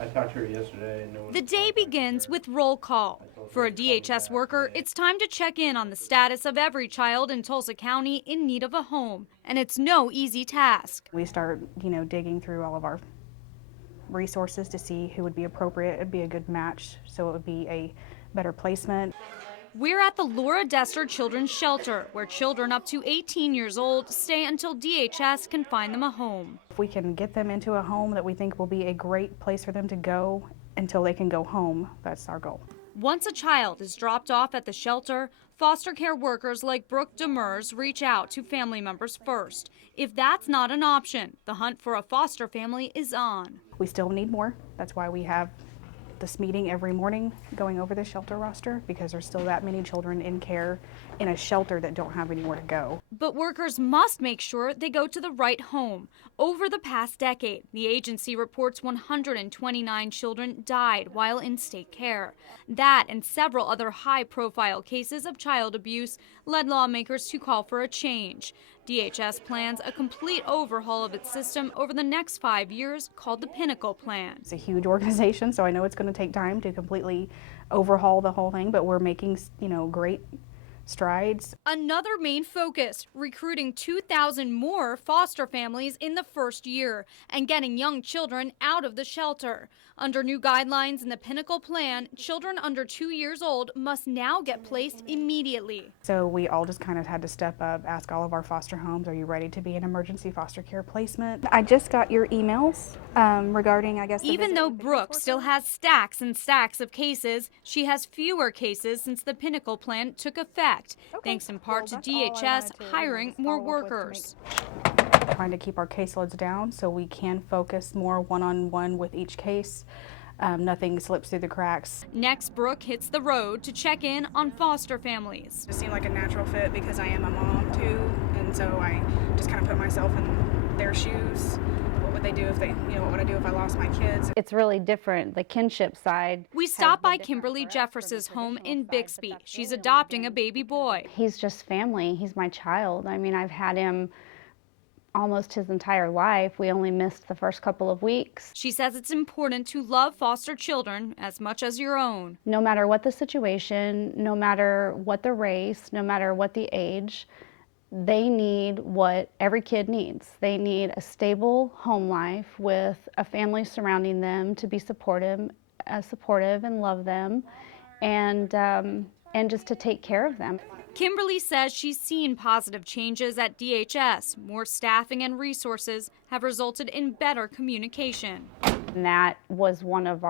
I talked to her yesterday. And no one The day begins with roll call. For a DHS worker, it's time to check in on the status of every child in Tulsa County in need of a home, and it's no easy task. We start, digging through all of our resources to see who would be appropriate. It'd be a good match, so it would be a better placement. We're at the Laura Dester Children's Shelter, where children up to 18 years old stay until DHS can find them a home. If we can get them into a home that we think will be a great place for them to go until they can go home, that's our goal. Once a child is dropped off at the shelter, foster care workers like Brooke Demers reach out to family members first. If that's not an option, the hunt for a foster family is on. We still need more. That's why we have this meeting every morning going over the shelter roster, because there's still that many children in care in a shelter that don't have anywhere to go. But workers must make sure they go to the right home. Over the past decade, the agency reports 129 children died while in state care. That and several other high-profile cases of child abuse led lawmakers to call for a change. DHS plans a complete overhaul of its system over the next 5 years, called the Pinnacle Plan. It's a huge organization, so I know it's going to take time to completely overhaul the whole thing, but we're making, great strides. Another main focus, recruiting 2,000 more foster families in the first year and getting young children out of the shelter. Under new guidelines in the Pinnacle Plan, children under 2 years old must now get placed immediately. So we all just kind of had to step up, ask all of our foster homes, are you ready to be an emergency foster care placement? I just got your emails regarding, Even though Brooke still has stacks and stacks of cases, she has fewer cases since the Pinnacle Plan took effect, thanks in part to DHS hiring more workers. Trying to keep our caseloads down so we can focus more one-on-one with each case. Nothing slips through the cracks. Next, Brooke hits the road to check in on foster families. It seemed like a natural fit because I am a mom too, and so I just kind of put myself in their shoes. What would they do if what would I do if I lost my kids? It's really different, the kinship side. We stop by Kimberly Jeffers's home in Bixby. She's adopting a baby boy. He's just family. He's my child. I mean, I've had him almost his entire life. We only missed the first couple of weeks. She says it's important to love foster children as much as your own. No matter what the situation, no matter what the race, no matter what the age, they need what every kid needs. They need a stable home life with a family surrounding them to be supportive and love them, and just to take care of them. Kimberly says she's seen positive changes at DHS. More staffing and resources have resulted in better communication. And that was one of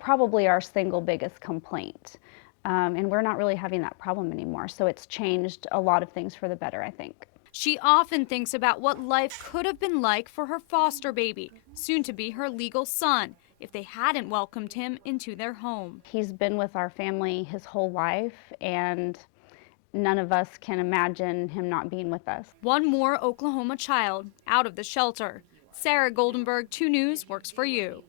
probably our single biggest complaint. And we're not really having that problem anymore. So it's changed a lot of things for the better, I think. She often thinks about what life could have been like for her foster baby, soon to be her legal son, if they hadn't welcomed him into their home. He's been with our family his whole life, and none of us can imagine him not being with us. One more Oklahoma child out of the shelter. Sarah Goldenberg, 2 News, works for you.